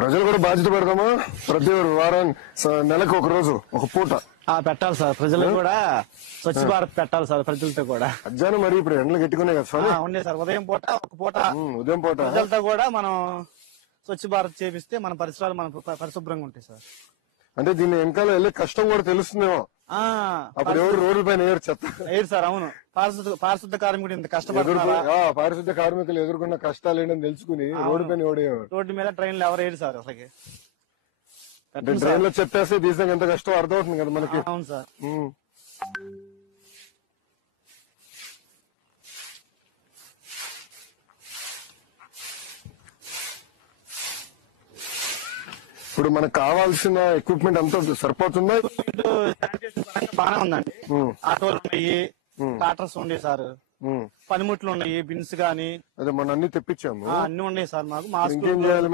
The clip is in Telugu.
ప్రజలు కూడా బాధ్యత పెడదామా? ప్రతి వారం నెలకు ఒక రోజు ఒక పూట పెట్టాలి సార్. ప్రజలు కూడా స్వచ్ఛ భారత్ పెట్టాలి సార్. ప్రజలతో కూడా మధ్యాహ్నం మరి ఇప్పుడు ఎండలు గట్టుకునే కదా సార్. ఉండే సార్. ఉదయం పూట ఒక పూట ఉదయం పూట ప్రజలతో కూడా మనం స్వచ్ఛ భారత్ చేపిస్తే మన పరిసరాలు మన పరిశుభ్రంగా ఉంటాయి సార్. అంటే దీన్ని వెనకాల వెళ్ళే కష్టం కూడా తెలుస్తుందేమో. అప్పుడు ఎవరు రోడ్ల పైన వేయరు చెత్త వేయరు సార్. అవును, పారిశుద్ధ కార్మికుడు ఇంత కష్టపడుతున్నారు. పారిశుద్ధ కార్మికులు ఎదుర్కొన్న కష్టాలు ఏంటని తెలుసుకుని రోడ్డు పైన ఎవడేవారు. రోడ్డు మీద ట్రైన్లు ఎవరు వేయరు సార్. అసలు ట్రైన్ లో చెప్పేస్తే తీసాక ఎంత కష్టం అర్థమవుతుంది కదా మనకి. అవును సార్. ఇప్పుడు మనకు కావాల్సిన ఎక్విప్మెంట్ అంతా సరిపోతుందా? బాగానే ఉందండి. ఆటోలు ఉన్నాయి, ట్రాక్టర్స్ ఉన్నాయి సార్, పనిముట్లు ఉన్నాయి, బిన్స్ గానీ అదే మన అన్ని తెప్పించాము. అన్ని ఉన్నాయి సార్. మాకు మాస్క్ ఇంకేం చేయాలి?